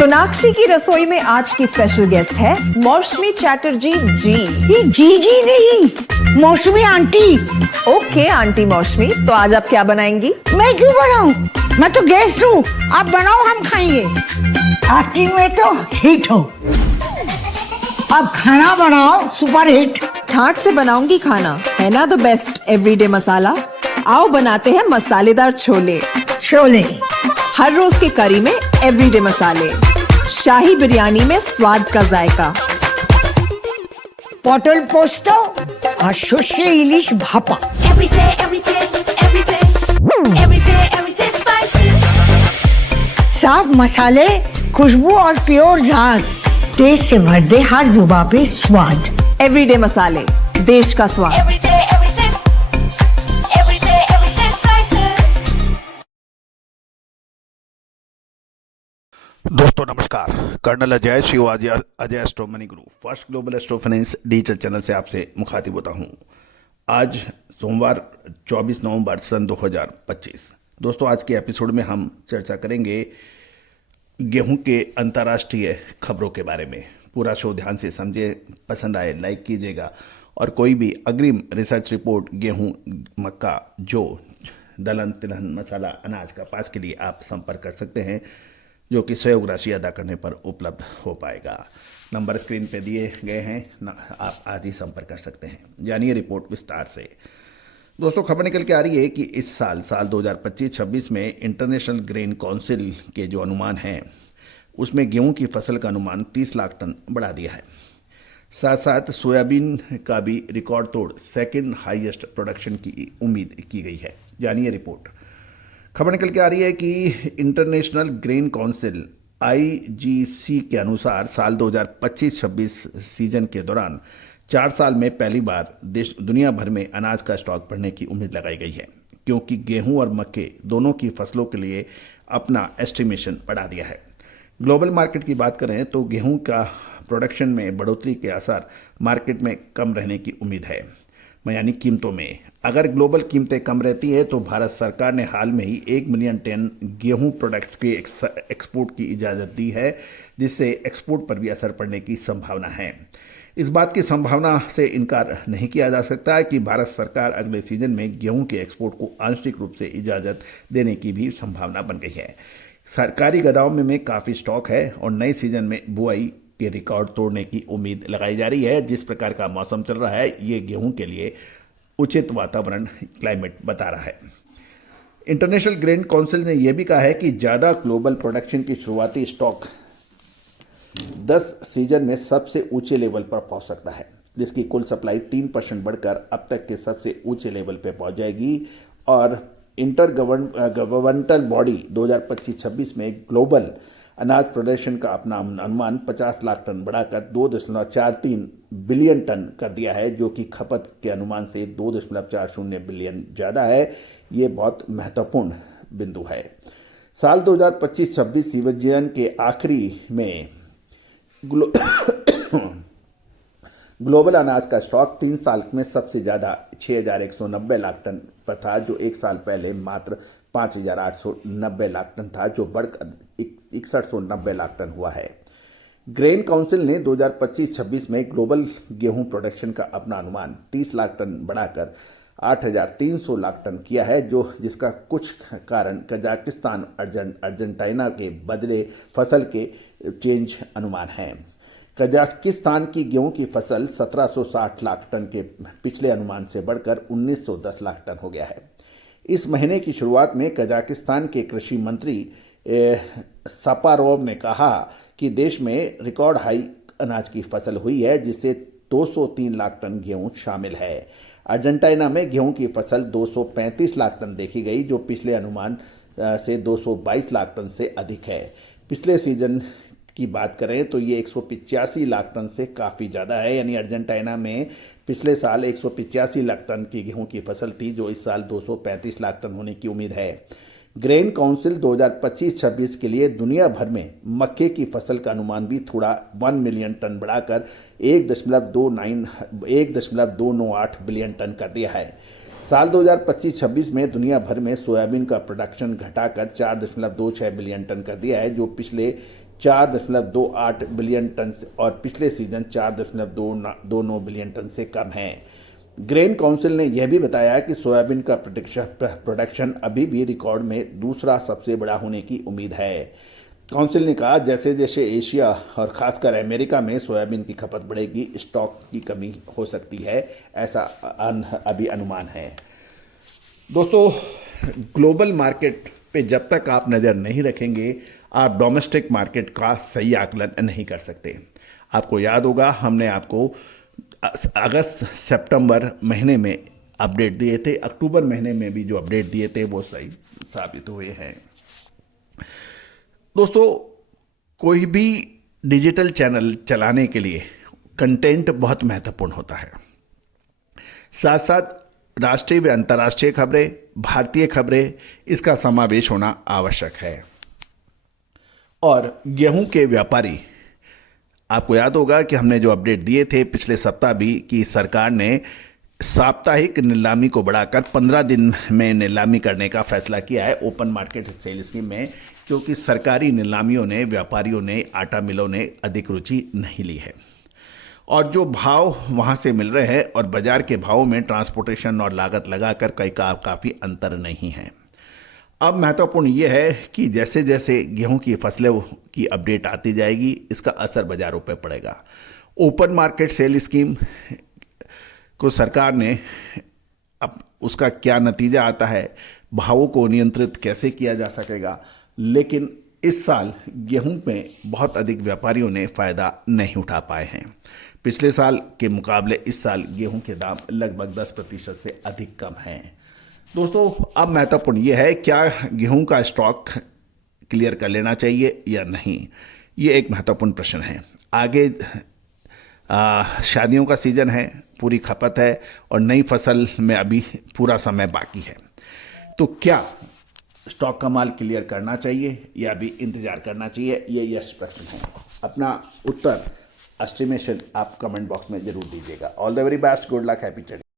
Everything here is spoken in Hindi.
सोनाक्षी की रसोई में आज की स्पेशल गेस्ट है मौसमी चैटर्जी जी। ये जी नहीं, मौसमी आंटी। ओके आंटी मौसमी, तो आज आप क्या बनाएंगी? मैं क्यों बनाऊं? मैं तो गेस्ट हूँ, आप बनाओ हम खाएंगे। एक्टिंग में तो हिट हो, अब खाना बनाओ सुपर हिट। ठाट से बनाऊंगी खाना, है ना द बेस्ट एवरीडे मसाला। आओ बनाते हैं मसालेदार छोले। छोले हर रोज के करी में एवरीडे मसाले, शाही बिरयानी में स्वाद का जायका। পটল পোস্ত আর সর্ষে ইলিশ ভাপা। साफ मसाले, खुशबू और प्योर झाग, टेस्ट से भर दे हर जुबान पे स्वाद। एवरीडे मसाले, देश का स्वाद। दोस्तों नमस्कार, colonel Ajay Shiv Ajay astro money guru first global astro finance digital channel से आपसे मुखातिब होता हूं। आज सोमवार 24 नवंबर सन 2025। दोस्तों आज के एपिसोड में हम चर्चा करेंगे गेहूं के अंतर्राष्ट्रीय खबरों के बारे में। पूरा शो ध्यान से समझे, पसंद आए लाइक कीजिएगा और कोई भी अग्रिम रिसर्च रिपोर्ट गेहूं, मक्का, जौ, दलहन, तिलहन, मसाला, अनाज, कपास के लिए आप संपर्क कर सकते हैं, जो कि सहयोग राशि अदा करने पर उपलब्ध हो पाएगा। नंबर स्क्रीन पे दिए गए हैं, आप आज ही संपर्क कर सकते हैं। जानिए रिपोर्ट विस्तार से। दोस्तों खबर निकल के आ रही है कि इस साल 2025-26 में इंटरनेशनल ग्रेन काउंसिल के जो अनुमान हैं उसमें गेहूं की फसल का अनुमान 30 लाख टन बढ़ा दिया है। साथ साथ सोयाबीन का भी रिकॉर्ड तोड़ सेकेंड हाईएस्ट प्रोडक्शन की उम्मीद की गई है। जानिए रिपोर्ट। खबर निकल के आ रही है कि इंटरनेशनल ग्रेन काउंसिल IGC के अनुसार साल 2025-26 सीजन के दौरान 4 साल में पहली बार दुनिया भर में अनाज का स्टॉक बढ़ने की उम्मीद लगाई गई है, क्योंकि गेहूं और मक्के दोनों की फसलों के लिए अपना एस्टिमेशन बढ़ा दिया है। ग्लोबल मार्केट की बात करें तो गेहूं का प्रोडक्शन में बढ़ोतरी के असर मार्केट में कम रहने की उम्मीद है, यानी कीमतों में। अगर ग्लोबल कीमतें कम रहती है तो भारत सरकार ने हाल में ही 1 मिलियन टन गेहूं प्रोडक्ट्स के एक्सपोर्ट की इजाज़त दी है, जिससे एक्सपोर्ट पर भी असर पड़ने की संभावना है। इस बात की संभावना से इनकार नहीं किया जा सकता है कि भारत सरकार अगले सीजन में गेहूं के एक्सपोर्ट को आंशिक रूप से इजाज़त देने की भी संभावना बन गई है। सरकारी गोदामों में काफ़ी स्टॉक है और नए सीजन में बुआई के रिकॉर्ड तोड़ने की उम्मीद लगाई जा रही है। जिस प्रकार का मौसम चल रहा है, ये गेहूं के लिए उचित वातावरण क्लाइमेट बता रहा है। इंटरनेशनल ग्रेन काउंसिल ने यह भी कहा है कि ज़्यादा ग्लोबल प्रोडक्शन की शुरुआती स्टॉक 10 सीजन में सबसे ऊंचे लेवल पर पहुंच सकता है, जिसकी कुल सप्लाई 3% बढ़कर अब तक के सबसे ऊंचे लेवल पर पहुंच जाएगी। और इंटर गवर्नमेंटल बॉडी 2025-26 में ग्लोबल अनाज प्रोडक्शन का अपना अनुमान 50 लाख टन बढ़ाकर 2.43 बिलियन टन कर दिया है, जो कि खपत के अनुमान से 2.40 बिलियन ज़्यादा है। ये बहुत महत्वपूर्ण बिंदु है। साल 2025-26 सीजन के आखिरी में ग्लोबल अनाज का स्टॉक 3 साल में सबसे ज़्यादा 6,190 लाख टन पर था, जो एक साल पहले मात्र 5,890 लाख टन था, जो बढ़कर 6190 लाख टन हुआ है। ग्रेन काउंसिल ने 2025-26 में ग्लोबल गेहूं प्रोडक्शन का अपना अनुमान 30 लाख टन बढ़ाकर 8,300 लाख टन किया है, जिसका कुछ कारण कजाकिस्तान, अर्जेंटीना के बदले फसल के चेंज अनुमान है। कजाकिस्तान की गेहूं की फसल 1760 लाख टन के पिछले अनुमान से बढ़कर 1910 लाख टन हो गया है। इस महीने की शुरुआत में कजाकिस्तान के कृषि मंत्री सपारोव ने कहा कि देश में रिकॉर्ड हाई अनाज की फसल हुई है, जिससे 203 लाख टन गेहूं शामिल है। अर्जेंटीना में गेहूं की फसल 235 लाख टन देखी गई, जो पिछले अनुमान से 222 लाख टन से अधिक है। पिछले सीजन की बात करें तो ये 185 लाख टन से काफ़ी ज़्यादा है, यानी अर्जेंटीना में पिछले साल 185 लाख टन की गेहूं की फसल थी, जो इस साल 235 लाख टन होने की उम्मीद है। ग्रेन काउंसिल 2025-26 के लिए दुनिया भर में मक्के की फसल का अनुमान भी थोड़ा 1 मिलियन टन बढ़ाकर 1.298 बिलियन टन कर दिया है। साल 2025-26 में दुनिया भर में सोयाबीन का प्रोडक्शन घटाकर 4.26 बिलियन टन कर दिया है, जो पिछले 4.28 बिलियन टन और पिछले सीजन 4.29 बिलियन टन से कम है। ग्रेन काउंसिल ने यह भी बताया कि सोयाबीन का प्रोडक्शन अभी भी रिकॉर्ड में दूसरा सबसे बड़ा होने की उम्मीद है। काउंसिल ने कहा जैसे जैसे एशिया और खासकर अमेरिका में सोयाबीन की खपत बढ़ेगी, स्टॉक की कमी हो सकती है, ऐसा अभी अनुमान है। दोस्तों, ग्लोबल मार्केट पे जब तक आप नज़र नहीं रखेंगे, आप डोमेस्टिक मार्केट का सही आकलन नहीं कर सकते। आपको याद होगा, हमने आपको अगस्त सितंबर महीने में अपडेट दिए थे, अक्टूबर महीने में भी जो अपडेट दिए थे वो सही साबित हुए हैं। दोस्तों, कोई भी डिजिटल चैनल चलाने के लिए कंटेंट बहुत महत्वपूर्ण होता है। साथ साथ राष्ट्रीय व अंतर्राष्ट्रीय खबरें, भारतीय खबरें, इसका समावेश होना आवश्यक है। और गेहूं के व्यापारी, आपको याद होगा कि हमने जो अपडेट दिए थे पिछले सप्ताह भी कि सरकार ने साप्ताहिक नीलामी को बढ़ाकर 15 दिन में नीलामी करने का फैसला किया है ओपन मार्केट सेल स्कीम में, क्योंकि सरकारी नीलामियों ने, व्यापारियों ने, आटा मिलों ने अधिक रुचि नहीं ली है। और जो भाव वहाँ से मिल रहे हैं और बाजार के भावों में ट्रांसपोर्टेशन और लागत लगाकर काफ़ी अंतर नहीं है। अब महत्वपूर्ण ये है कि जैसे जैसे गेहूं की फसलों की अपडेट आती जाएगी, इसका असर बाजारों पर पड़ेगा। ओपन मार्केट सेल स्कीम को सरकार ने, अब उसका क्या नतीजा आता है, भावों को नियंत्रित कैसे किया जा सकेगा, लेकिन इस साल गेहूं में बहुत अधिक व्यापारियों ने फ़ायदा नहीं उठा पाए हैं। पिछले साल के मुकाबले इस साल गेहूं के दाम लगभग 10% से अधिक कम हैं। दोस्तों, अब महत्वपूर्ण यह है, क्या गेहूं का स्टॉक क्लियर कर लेना चाहिए या नहीं, ये एक महत्वपूर्ण प्रश्न है। आगे शादियों का सीज़न है, पूरी खपत है और नई फसल में अभी पूरा समय बाकी है। तो क्या स्टॉक का माल क्लियर करना चाहिए या अभी इंतज़ार करना चाहिए, ये यस प्रश्न है। अपना उत्तर एस्टिमेशन आप कमेंट बॉक्स में ज़रूर दीजिएगा। All the very best, good luck, happy trading.